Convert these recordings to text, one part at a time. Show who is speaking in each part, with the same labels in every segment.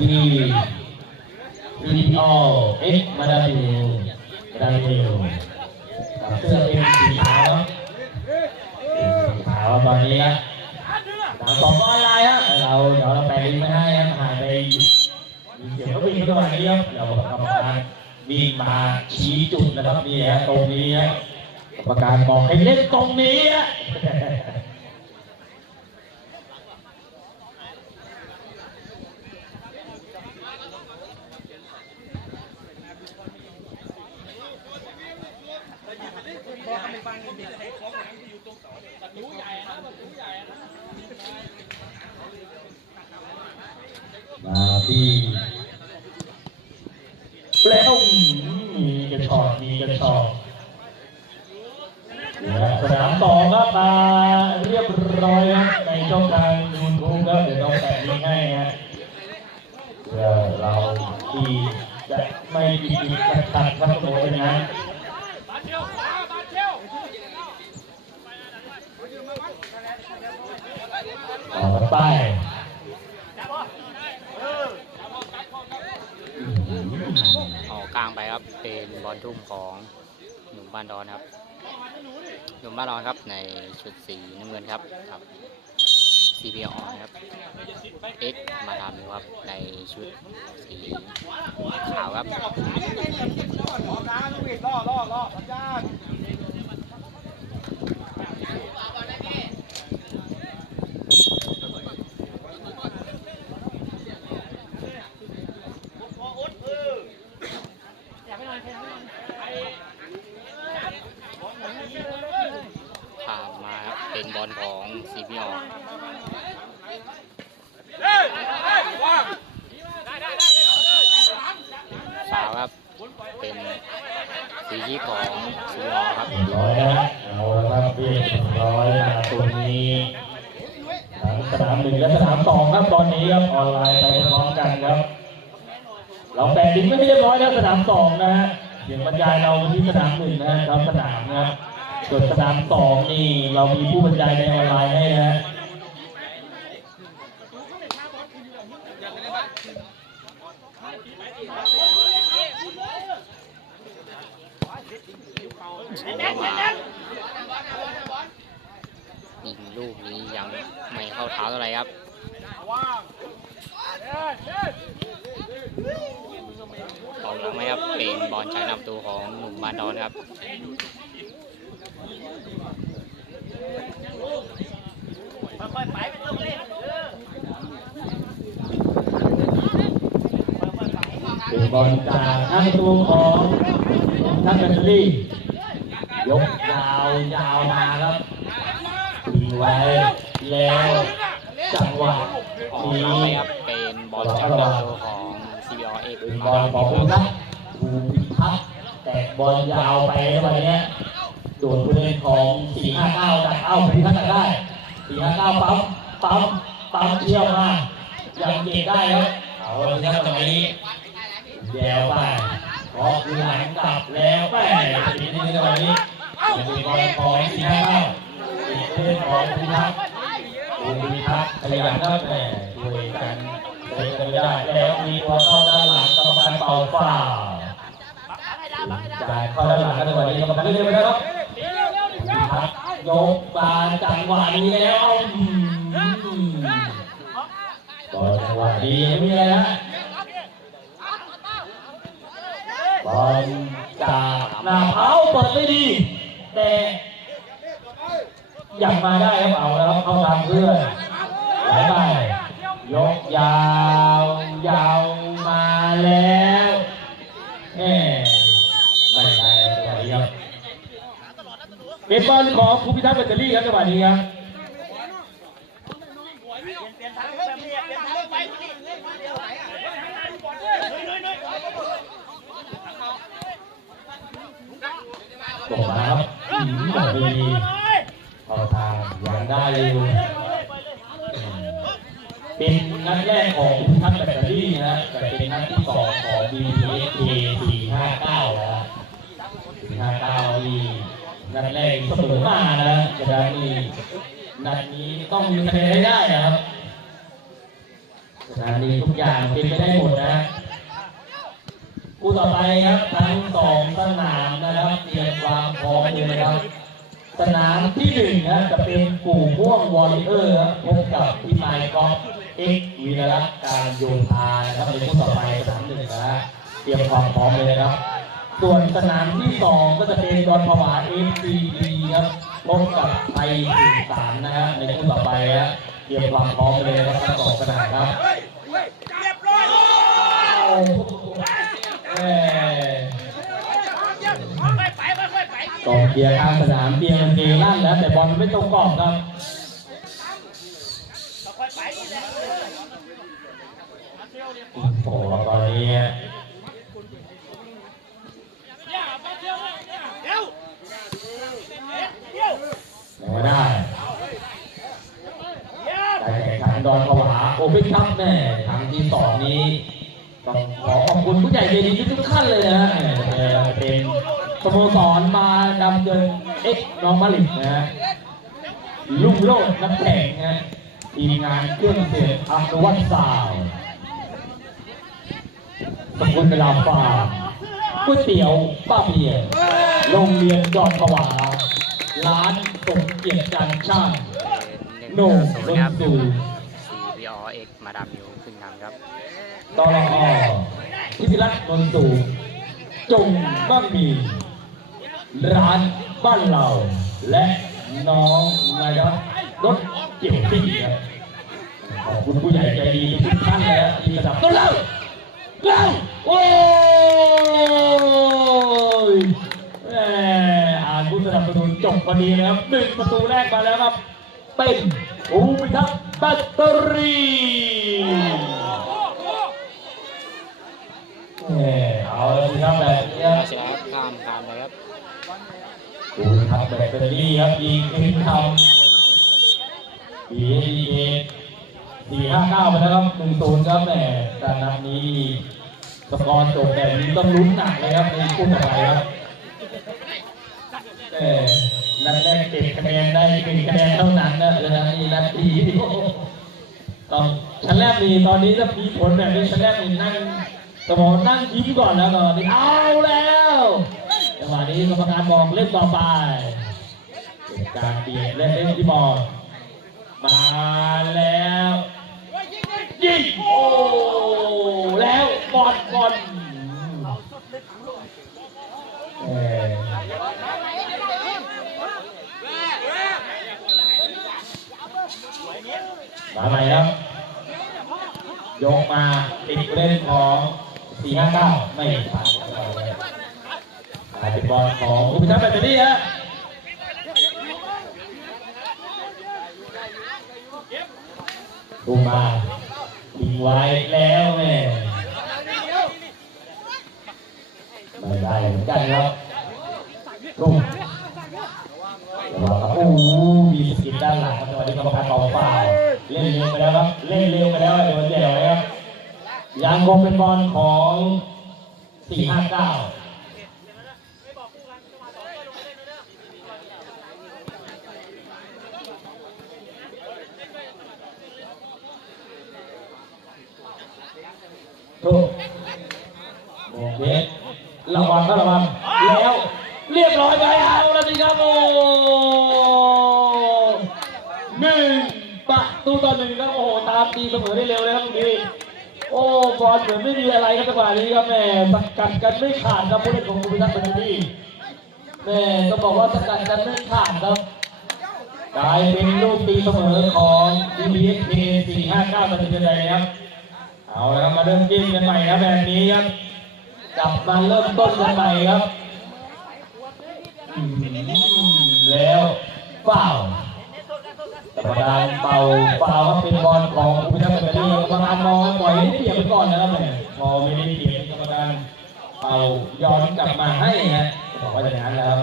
Speaker 1: ที่รีโอเอ็กมาดาฟิลมาดาฟิลกับเสื้อเป็นสีขาวสีขาวตอนนี้นะสามสองก็ออนไลน์ฮะเราเดี๋ยวเราแปลลิงก์ไม่ให้ครับหายไปมีเสียงก็วิ่งเข้ามานี้ครับเรากรรมการวิ่งมาชี้จุดนะครับนี่ฮะตรงนี้ฮะกรรมการบอกให้เล่นตรงนี้ฮะ มาที่แล้วมีกระชอกมีกระชอกและสนามสองครับมาเรียบร้อยครับในช่องทางยูทูบครับเดี๋ยวเราแปะลิงก์ให้ฮะเพื่อเราที่จะไม่ติดติดขัดขัดครับโอ้ยนะต่อกันไป
Speaker 2: ออกกลางไปครับเป็นบอ ลทุ่มของหนุ่มบ้านดอนครับ หนุ่มบ้านดอนครับในชุดสีน้ำเงินครับครับ CPO ครับ X มาทำครับในชุดสีขาวครับ ผ่านมาค รับเป็นบอลของ CPO สาวครับ เป็นสีที่ของสุรอครับ
Speaker 1: ร้อยนะเอาละครับเรียบร้อยนะตรงนี้สนามหนึ่งและสนามสองครับตอนนี้ครับออนไลน์ไปพร้อมกันครับ เราแปลดินไม่เรียบร้อยแล้วสนามสองนะฮะเสียงบรรยายเราที่สนามหนึ่งนะครับสนามนะครับ ส่วนสามสองนี่เรามีผู้บรรยายในออนไลน์ให้นะฮะ
Speaker 2: ยิงลูกนี้ยังไม่เข้าเท้าเท่าไรครับออกหลังไหมครับเป็นบอลใช้นำตัวของหนุ่มบ้านดอนครับ
Speaker 1: เป็นบอลจากทางตัวของท่านแบตเตอรี่ยกยาวยาวมาครับตีไว้แล้วจังหวะ
Speaker 2: ออก
Speaker 1: นี้
Speaker 2: หลังไหมครับเป็นบอลใช้นำตัวของ CBO X
Speaker 1: เป็นบ
Speaker 2: มา
Speaker 1: อล
Speaker 2: ทำ
Speaker 1: ของคุณครับภูมิพัฒน์แต่บอลยาวไปแล้ววันนี้ โดนผู้เล่นของ 459 ดักเอ้าภูมิพัฒน์ได้ 459 ปั๊มปั๊มปั๊มเชี่ยวมากยังเก็บได้ครับเอาเลยครับตรงนี้แยวไปเพราะคือหลังกลับแล้วแม่ทีนี้ในวันนี้ยังเป็นบอลของ459อีกผู้เล่นของภูมิพัฒน์ภูมิพัฒน์ขยันครับแม่ช่วยกันเล่นกันไม่ได้แล้วมีตัวเข้าด้านหลังกรรมการเป่าฝ่าจ่ายเข้าด้านหลังกันในวันนี้กรรมการเล่นไปแล้วครับ ครับยกบาจังหวะนี้แล้วบอลจังหวะดีไม่มีอะไรนะบอลจากหน้าเท้าเปิดไม่ดี แต่ยังมาได้ครับเอาแล้วเข้าทางเพื่อนไหลไปยกยาวยาวมาแล้วแหมไม่ได้ครับจังหวะนี้ครับ เป็นของภูพิทักษ์แบตเตอรี่ครับจังหวะนี้ครับส่งมาครับอืมแบบดีเข้าทางยังได้อยู่เป็นนัดแรกของภูพิทักษ์แบตเตอรี่นะแต่เป็นนัดที่สองของ BPSK 459 นะสี่ห้าเก้านี่ นัดแรกเสมอมานะจะได้นี่นัดนี้ต้องมีคะแนนให้ได้นะครับสถานีทุกอย่างเป็นไปได้หมดนะคู่ต่อไปครับทั้งสองสนามนะครับเตรียมความพร้อมเลยนะครับ สนามที่หนึ่งนะจะเป็นปู่ม่วงวอลเลเยอร์ครับพบกับพี่ไมค์กอล์ฟเอ็กวีรรัตน์การโยธานะครับในคู่ต่อไปสนามหนึ่งนะเตรียมความพร้อมเลยนะครับ ส่วนสนามที่สองก็จะเป็นดอนผวาเอฟซีดีครับพบกับไทยสื่อสารนะฮะในคู่ต่อไปฮะเตรียมความพร้อมเลยนะครับทั้งสองสนามครับ
Speaker 3: เรียบร้อย
Speaker 1: แม่
Speaker 3: ค่อยต่อยไป
Speaker 1: กองเชียร์ข้างสนามเบียร์เกลั่นแล้วแต่บอลไม่ตรงกรอบครับ
Speaker 3: ค่อยไปนี่แหละ
Speaker 1: โอ้โหตอนนี้
Speaker 3: เดี๋ยวเดี๋ยว
Speaker 1: ยังไม่ได้
Speaker 3: เดี๋ยว
Speaker 1: การ แข่งขันดอนผวาโอเพ่นคัพแม่ครั้งที่สองนี้ต้องขอขอบคุณผู้ใหญ่ใจดีทุกท่านเลยนะเป็นสโมสรมานำเดินเอ็กน้องมะลิกนะลุงโลดน้ำแข็งนะทีมงานเครื่องเสียงอัศวัตสาวสกุลเวลาฟ้าก๋วยเตี๋ยวป้าเพียรโรงเรียนดอนผวาร้านสมเกียรติจันทร์ช่าง
Speaker 2: หนึ่ง
Speaker 1: โหน่ง
Speaker 2: ศูน
Speaker 1: ลงสู่
Speaker 2: มาดามอยู่ครึ่งหลังครับ
Speaker 1: ตอรอพิพิรัตน์นนสูงจงบ้างมีร้านบ้านเราและน้องนะครับรถเกี่ยวติ้งครับขอบคุณผู้ใหญ่ใจดีทุกท่านนะที่สนับสนุนเราเราโอ้ยแหมอ่านผู้สนับสนุนจบพอดีนะครับหนึ่งประตูแรกมาแล้วครับ เป็นภูมิทัศน์แบตเตอรี่ เอาละสิครับแบบนี้ครับ
Speaker 2: ชนะข้ามการไปครับ
Speaker 1: ดูครับแบตเตอรี่ครับยิงขึ้นทำปีเอสี่ห้าเก้าไปแล้วครับหนึ่งศูนย์ครับแหมการนัดนี้สกอร์จบแบบนี้ต้องลุ้นหนักเลยครับในคู่ต่อไปครับแหมนัดแรกเก็บคะแนนได้เป็นคะแนนเท่านั้นนะแล้วนัดนี้นัดที่ต้อง ชั้นแรกมีตอนนี้ถ้ามีผลแบบนี้ชั้นแรกมีนั่งสมองนั่งยิ้มก่อนแล้วตอนนี้เอาแล้วจังหวะนี้กรรมการบอกเล่นต่อไปเป็นการเปลี่ยนเล่นเล่นที่บอลมาแล้วยิงโอ้แล้วบอลบอลมาใหม่ครับ ยกมาติดเล่นของ459ไม่ผ่านกลายเป็นบอลของอุปถัมภ์แบตเตอรี่ฮะตุ้มาทิ้งไว้แล้วแม่ไม่ได้เหมือนกันครับตุ้มระวังครับโอ้โหมีสกิลด้านหลังครับจังหวะนี้กรรมการเป่าฝ่าว เล่นเร็วไปแล้วครับ เล่นเร็วไปแล้วเดี๋ยวเดี๋ยวครับยังคงเป็นบอลของ459ถูกโอเคระวังก็ระวัง แล้ว เรียบร้อยไปเอาแล้วสิครับโอ้หนึ่งประตูต่อหนึ่งครับโอ้โหตามตี เสมอได้เร็วเลยครับตรงนี้โอ้บอลเหมือนไม่มีอะไรครับจังหวะนี้ครับแม่สกัดกันไม่ขาดครับผู้เล่นของคุณพิทักษ์เป็นที่แม่ต้องบอกว่าสกัดกันไม่ขาดครับกลายเป็นลูกตีเสมอของ DBSK 459เป็นเดือนใดครับเอาละครับมาเริ่มเกมกันใหม่ครับแบบนี้ครับกลับมาเริ่มต้นกันใหม่ครับแล้วเปล่า กรรมการเป่าเป่าครับเป็นบอลของผู้พิทักษ์แบตเตอรี่กรรมการมองปล่อยให้เปรียบไปก่อนนะครับเนี่ยพอไม่ได้เปรียบกรรมการเป่าย้อนกลับมาให้ฮะบอกว่าอย่างนั้นแล้ว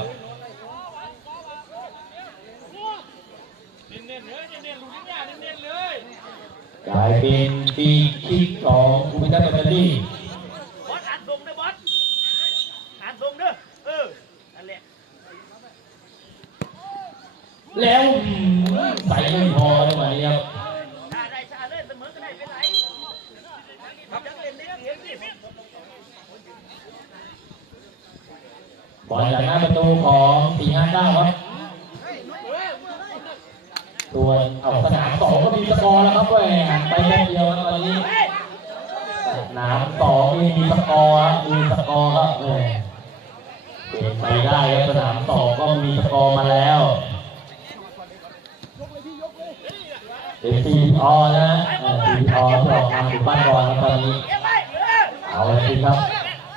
Speaker 3: กลา
Speaker 1: ยเป็นปีคิกของผู้พิทักษ์แบตเตอรี่
Speaker 3: บอสอ่านตรงเด้อบอสอ่านตรงเด้อเออนั่นแหละ
Speaker 1: แล้วใส่ไม่พอจังหวะนี้ครับ
Speaker 3: ชาได้ชาเลยเสมอก็ได้เป็นไร
Speaker 1: บอลจากหน้าประตูของ459ครับส่วนเอาสนามสองก็มีสกอร์แล้วครับแหวไปแค่เดียวครับตอนนี้สนามสองนี่มีสกอร์มีสกอร์ครับแหมเปลี่ยนไปได้ครับสนามสองก็มีสกอร์มาแล้ว เป็นซีออนะซีออที่ออกนำอยู่บ้านบอลครับตอนนี้
Speaker 3: เอา
Speaker 1: เลยครับ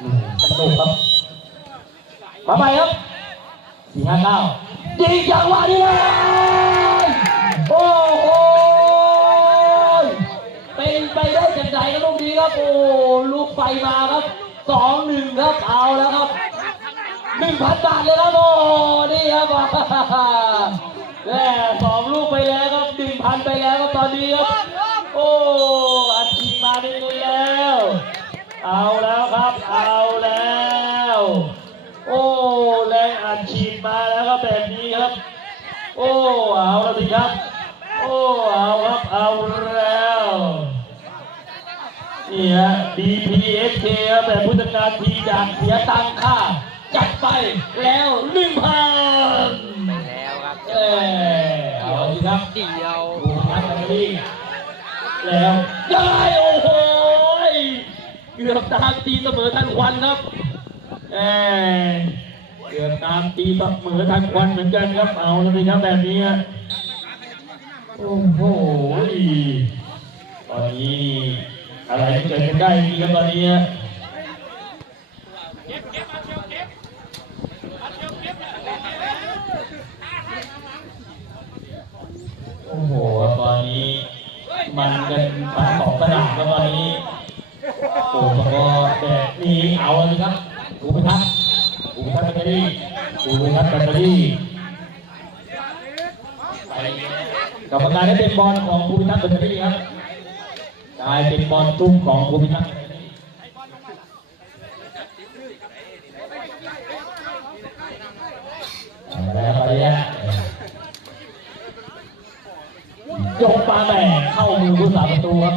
Speaker 1: อืมสนุกครับมาใหม่ครับสี่ห้าเก้ายิงจังหวะนี้เลยโอ้โหเป็นไปได้จังใจครับลูกนี้ครับโอ้ลูกไฟมาครับสองหนึ่งครับเอาแล้วครับหนึ่งพันบาทเลยครับโอ้นี่ครับแม่สองลูกไปแล้วครับ พันไปแล้วครับตอนนี้ครับ โอ้อัดฉีดมาได้เลยแล้ว เอาแล้วครับ เอาแล้ว โอ้แรงอัดฉีดมาแล้วครับแบบนี้ครับ โอ้เอาแล้วสิครับ โอ้เอาครับเอาแล้วนี่ฮะ DPSK ครับแบบผู้จัดการทีมจากเสียตังค่า จัดไปแล้วหนึ่งพัน
Speaker 2: ไปแล้วครับ
Speaker 1: เออเอาสิ ครับ
Speaker 2: เดียว
Speaker 1: ดูพันกันดีแล้วได้โอ้โหเกือบตามตีเสมอทันควันครับแหมเกือบตามตีเสมอทันควันเหมือนกันครับเอาแล้วสิครับแบบนี้ฮะโอ้โหตอนนี้อะไรเกิดขึ้นได้ดีครับตอนนี้ฮะ อ้โหตอนนี้ มันกันทั้งสองสนามครับตอนนี้โอ้โหแบบนี้เอาเลยครับกูพิทักษ์กูพิทักษ์แบตเตอรี่กูพิทักษ์แบตเตอรี่ไปกรรมการได้เป็นบอลของกูพิทักษ์แบตเตอรี่ครับกลายเป็นบอลตุ้มของกูพิทักษ์แบตเตอรี่เอาแล้ว แหม่เข้ามือผู้สาประตูครับ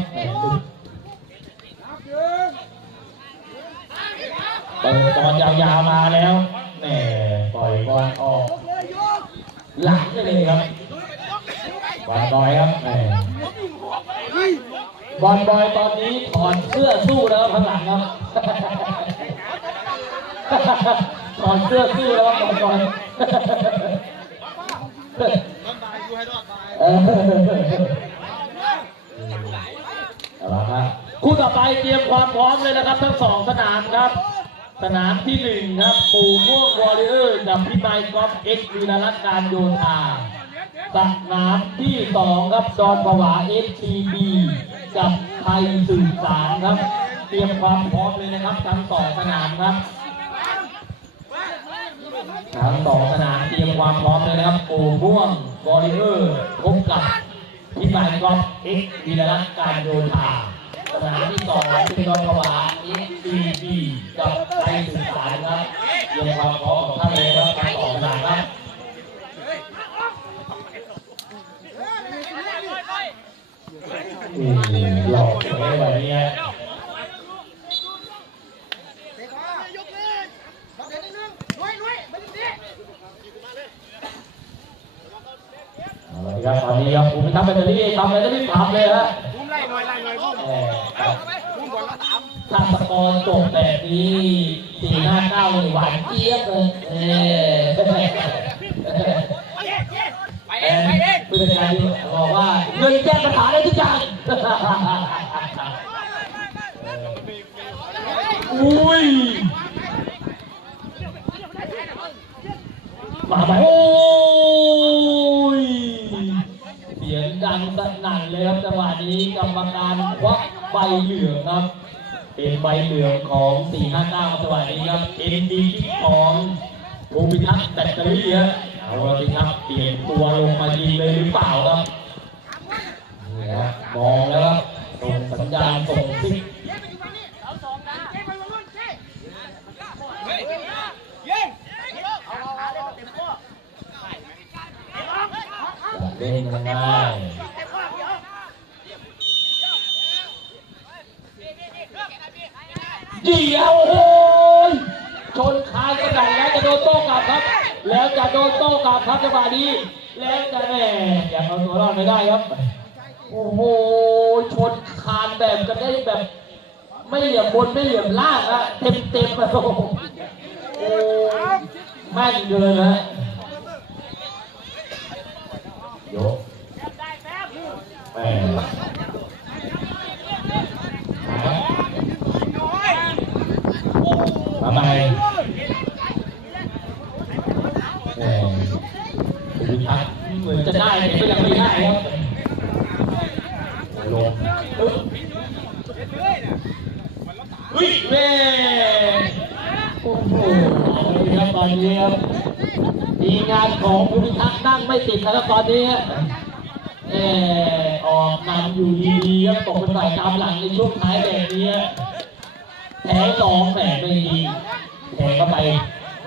Speaker 1: เปิดบอลยาวๆมาแล้วแหม่ปล่อยบอลออกหลังเลยครับบอลบอยครับแหม่บอลบอยตอนนี้ถอดเสื้อสู้แล้วข้างหลังครับถอดเสื้อสู้แล้วครับบอลบอยเออเอาละครับคู่ต่อไปเตรียมความ พร้อมเลยนะครับทั้งสองสนามครับ สนามที่หนึ่งครับปู่ม่วงวอริเออร์กับพี่ไมค์กอล์ฟเอ็กซ์วีรรัตน์การโยธาสนามที่สองครับดอนผวาเอฟซีบีกับไทยสื่อสารครับ เตรียมความพร้อมเลยนะครับทั้งสองสนามครับทั้งสองสนามเตรียมความพร้อมเลยนะครับโอ้ม่วงบอลเลอร์พบกับพิมายกอล์ฟเอ็กซ์วีรรัตน์การโยธา สนามที่สองเป็นกองขวาเอ็กซ์บีบีกับไทยสื่อสารครับเตรียมความพร้อมของท่านเลยครับทั้งสองสนารับอืมหลอกใช่ไหมวันนี้ครับตอนนี้ครับผมทำแบตเตอรี่ทำแบตเตอรี่ทำเลยฮะ ถ้าสกอร์จบแบบนี้สี่ห้าเก้าหวานเจี๊ยบเลยเออ
Speaker 3: ไปเองไปเอง
Speaker 1: อ
Speaker 3: ไปเอง
Speaker 1: ผู้จัดการบอกว่าเงินแก้ปัญหาได้ทุกอย่างอุ้ยมาไปโอ้ ดังสนั่นเลยครับจังหวะนี้กรรมการควักใบเหลืองครับ เป็นใบเหลืองของ 459จังหวะนี้ครับเอ็นดีของภูมิทักษ์แบตเตอรี่ฮะเอาละสิครับเปลี่ยนตัวลงมายิงเลยหรือเปล่าครับนี่ครับมองแล้วครับส่งสัญญาณส่งซิก
Speaker 3: ยิงเอาเอาเอาเต็มข้อ
Speaker 1: จะเล่นยังไง
Speaker 3: เต็มข้อเดี๋ยว
Speaker 1: โอ้โหชนคานกระดองแล้วจะโดนโต้กลับครับ แล้วจะโดนโต้กลับครับจังหวะนี้แล้วจะแม่ยังเอาตัวรอดไม่ได้ครับ โอ้โหชนคานแบบกันได้แบบ ไม่เหลี่ยมบนไม่เหลี่ยมล่างอะเต็มเต็มอะโอ้โหแม่นเกินนะโยก
Speaker 3: ได้แป๊บ
Speaker 1: แม่มาใหม่แม่ดูทักเหมือนจะได้แต่ก็ยังไม่ได้ครับลงปึ๊บเฮ้ยแม่โอ้โหเอาเลยครับตอนนี้ครับทีงานของภูมิทักษ์นั่งไม่ติดนะครับตอนนี้ เออออกนำอยู่ดีๆครับตกเป็นฝ่ายตามหลังในช่วงท้ายแบบนี้แถวสองแหมไม่ดีแทงเข้าไป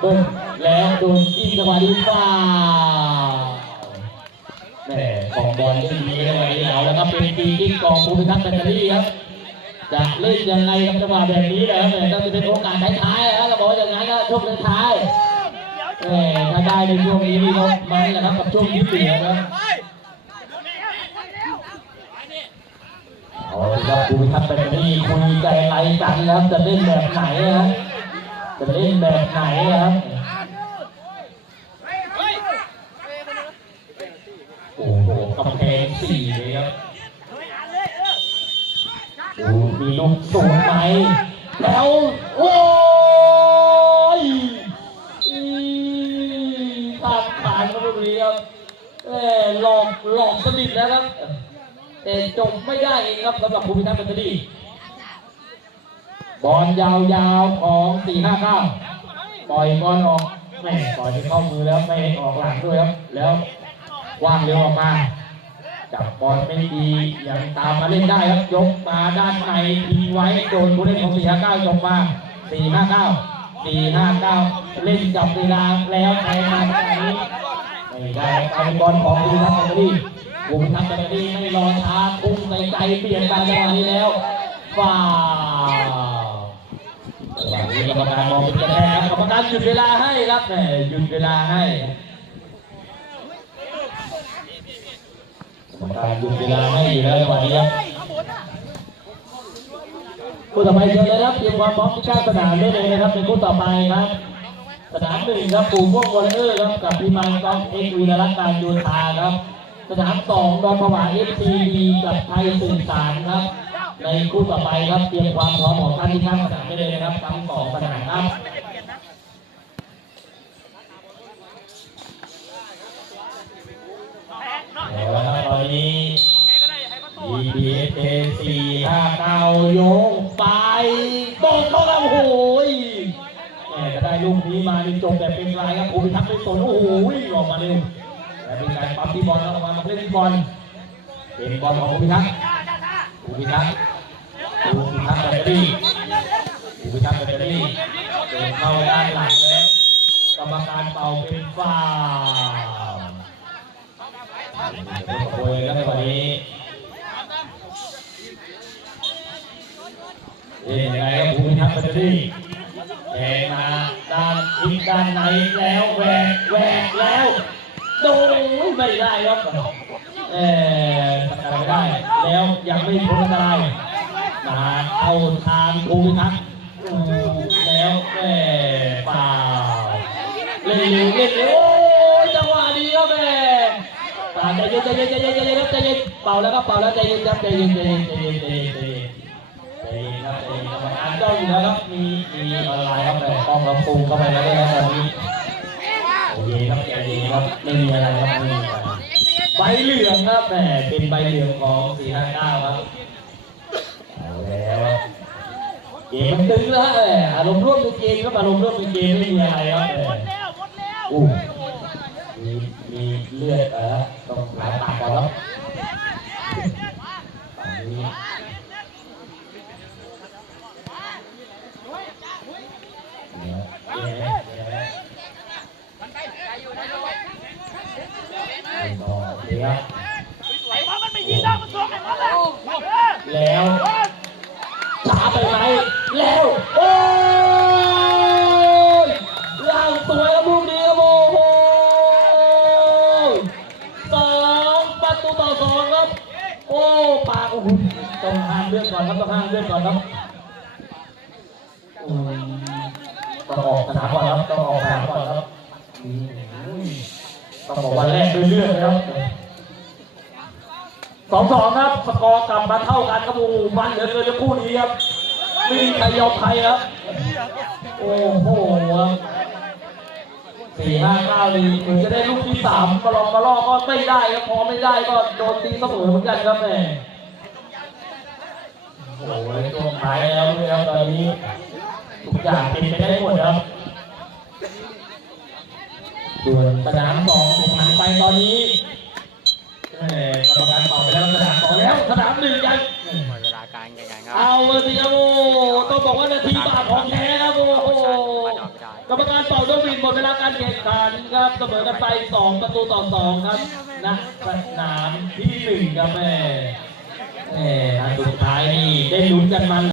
Speaker 1: เบิ้งแล้วโดนยิงจังหวะนี้ฟ้าแหม่ของบอลได้ดีในวันนี้เอาแล้วครับเป็นปีที่กองภูมิทักษ์แบตเตอรี่ครับจะเล่นยังไงกับจังหวะแบบนี้นะครับแต่จะเป็นโอกาสท้ายๆนะเราบอกอย่างนั้นก็ช่วงท้ายๆเออถ้าได้ในช่วงนี้นี่ก็มันแหละครับกับช่วงที่เหลือนะ เอาละครับคุณทัพเป็นนี่คุยใจอะไรกันแล้วจะเล่นแบบไหนนะจะเล่นแบบไหนนะครับโอ้โหกำแพงสี่เลยครับโอ้มีลูกสูงไหมแล้วโอ้ยอีตามขานมาตรงนี้ครับเออหลอกหลอกสนิทแล้วครับแต่ จบไม่ได้เองครับสำหรับภูมิทัศน์แบตเตอรี่บอลยาวๆของ459ปล่อยบอลออกแม่ปล่อยไปเข้ามือแล้วไม่ออกหลังด้วยครับ แล้วว่างเร็วออกมาจับบอลไม่ดียังตามมาเล่นได้ครับยกมาด้านในทิ้งไว้โดนผู้เล่นของ459จบมา459 459 เล่นจับเวลาแล้วแทงมาตรงนี้ไม่ได้ครับเป็นบอลของภูมิทัศน์แบตเตอรี่ ภูมิทัศน์แบตเตอรี่ไม่รอช้าพุ่งใส่ใจเปลี่ยนการจังหวะนี้แล้วฟ้าวจังหวะนี้กรรมการมองเป็นกระแทกครับกรรมการหยุดเวลาให้ครับแหมหยุดเวลาให้กรรมการหยุดเวลาให้อยู่แล้วจังหวะนี้ครับคู่ต่อไปเชิญเลยครับเตรียมความพร้อมที่ข้างสนามได้เลยนะครับเป็นคู่ต่อไปครับสนามหนึ่งครับปู่ม่วงวอลเลอร์ครับกับพิมานกองเอ็กซ์วีนรัตน์การโยธาครับ สนามสองดอนผวาเอฟซีดีกับไทยสื่อสารครับ ในคู่ต่อไปครับเตรียมความพร้อมของท่านที่ข้างสนามได้เลยนะครับทั้งสองสนามครับแล้วครับตอนนี้ BBK สี่ห้าเก้าโยงไปตรงเข้าแล้วโอ้ยแหมจะได้ลูกนี้มานี่จบแบบเป็นลายครับภูมิทักไม่สนโอ้ยออกมาเร็ว แต่เป็นการปั๊มที่บอลแล้วออกมาเล่นที่บอลเป็นบอลของภูมิทักษ์ภูมิทักษ์ภูมิทักษ์แบตเตอรี่ภูมิทักษ์แบตเตอรี่เดินเข้าด้านหลังแล้วกรรมการเป่าเป็นฟาวล์โอ้ยแล้วในวันนี้เอ๊ะยังไงครับภูมิทัศน์แบตเตอรี่แทงมาด้านทิศด้านในแล้วแหวกแหวกแล้ว โดนไม่ได้ครับเออทำอะไรไม่ได้ แล้วยังไม่พ้นอันตรายมาเข้าทางภูมิทัศน์แล้วแม่เปล่าเล่นเร็วเล่นเร็วโอ้ยจังหวะดีครับแม่ตาใจเย็นใจเย็นใจเย็นใจเย็นครับใจเย็นเป่าแล้วครับเป่าแล้วใจเย็นครับใจเย็นใจเย็นใจเย็นใจเย็นใจเย็นเองครับเองกรรมการจ้องอยู่แล้วครับมีมีออนไลน์ครับแต่กล้องเราปูเข้าไปแล้วด้วยครับตอนนี้ เคครับใจเย็นครับไม่มีอะไรครับไม่มีอะไรใบเหลืองครับแหมเป็นใบเหลืองของ459ครับเอาแล้วเกมมันตึงแล้วแหมอารมณ์ร่วมในเกมครับอารมณ์ร่วมในเกมไม่มีอะไรครับแหม
Speaker 3: ดแล้วหมดแล้ว
Speaker 1: อู้มีมีเลือดเออต้องหาปากก่อนครับฝั่ง นี้
Speaker 3: ไอ้บอลมันไม่ยิงได้มันสวมไอ้บอลแล้วเออ
Speaker 1: แล้วช้าไปไหมแล้วโอ้ยล่างสวยครับลูกนี้ครับโอ้โหสองประตูต่อสองครับ โอ้ปากโอ้โหต้องห้ามเลือดก่อนครับต้องห้ามเลือดก่อนครับอืมต้องออกสนามก่อนครับต้องออกสนามก่อนครับอืมต้องบอกวันแรกด้วยเลือดนะครับ สองสองครับสกอร์กลับมาเท่ากันครับโอ้โหมันเหลือเกินจะคู่นี้ครับไม่มีใครยอมใครครับ โอ้โหสี่ห้าเก้านี่ถึงจะได้ลูกที่สามมาลองมาล่อก็ไม่ได้ครับพอไม่ได้ก็โดนตีเสมอเหมือนกันครับแม่โอ้โหช่วงท้ายแล้วนะครับตอนนี้ทุกอย่างเป็นไปได้หมดครับส่วนสนามสองถูกหันไปตอนนี้ กรรมการตอบไปแล้วสนามสองแล้วสนามหนึ่งยัง
Speaker 2: หมดเวลาการแข่งขันครับ
Speaker 1: เอาเลยสิครับโอ้ต้องบอกว่านาทีบาทของแท้ครับโอ้
Speaker 2: เอา
Speaker 1: โห
Speaker 2: ชนะหนุ่มบ้านดอนไม่ได้
Speaker 1: กรรมการเป่าต้องบินหมดเวลาการแข่งขันครับเสมอกันไปสองประตูต่อสองครับณสนามที่หนึ่งครับแม่แม่นัดสุดท้ายนี่ได้ลุ้นกันมัน